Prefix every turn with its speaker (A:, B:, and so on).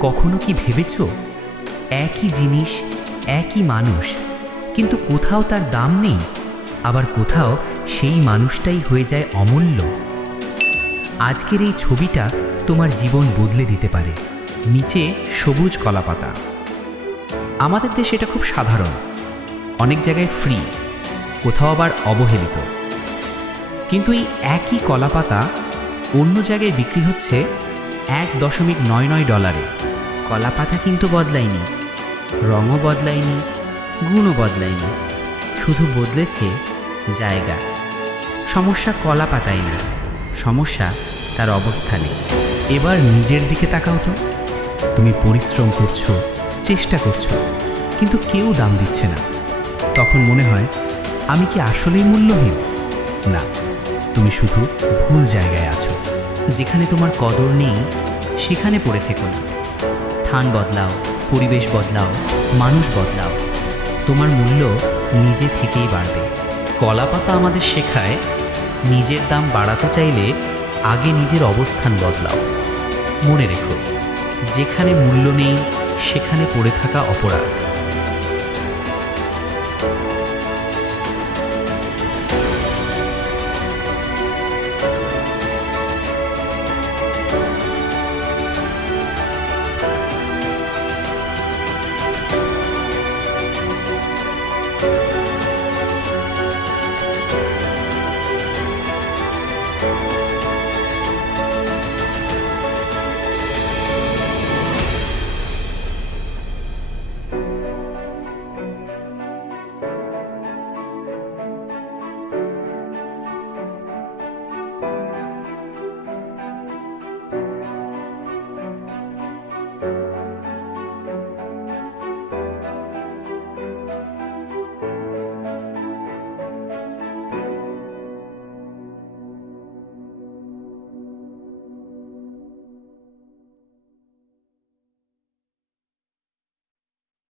A: কখনো কি ভেবেছ? একই জিনিস, একই মানুষ, কিন্তু কোথাও তার দাম নেই, আবার কোথাও সেই মানুষটাই হয়ে যায় অমূল্য। আজকের এই ছবিটা তোমার জীবন বদলে দিতে পারে। নিচে সবুজ কলাপাতা। আমাদের দেশে এটা খুব সাধারণ। অনেক জায়গায় ফ্রি কোথাও আবার অবহেলিত। কিন্তু এই একই কলাপাতা অন্য জায়গায় বিক্রি হচ্ছে এক দশমিক নয় নয় ডলারে। কলাপাতা কিন্তু বদলায়নি, রঙও বদলায়নি, গুণও বদলায়নি, শুধু বদলেছে জায়গা। সমস্যা কলা পাতায় না, সমস্যা তার অবস্থানে। এবার নিজের দিকে তাকাও তো। তুমি পরিশ্রম করছ, চেষ্টা করছ, কিন্তু কেউ দাম দিচ্ছে না। তখন মনে হয়, আমি কি আসলেই মূল্যহীন? না, তুমি শুধু ভুল জায়গায় আছো। যেখানে তোমার কদর নেই, সেখানে পড়ে থেকো না। স্থান বদলাও, পরিবেশ বদলাও, মানুষ বদলাও। তোমার মূল্য নিজে থেকেই বাড়বে। কলাপাতা আমাদের শেখায়, নিজের দাম বাড়াতে চাইলে আগে নিজের অবস্থান বদলাও। মনে রেখো, যেখানে মূল্য নেই, সেখানে পড়ে থাকা অপরাধ। Thank you.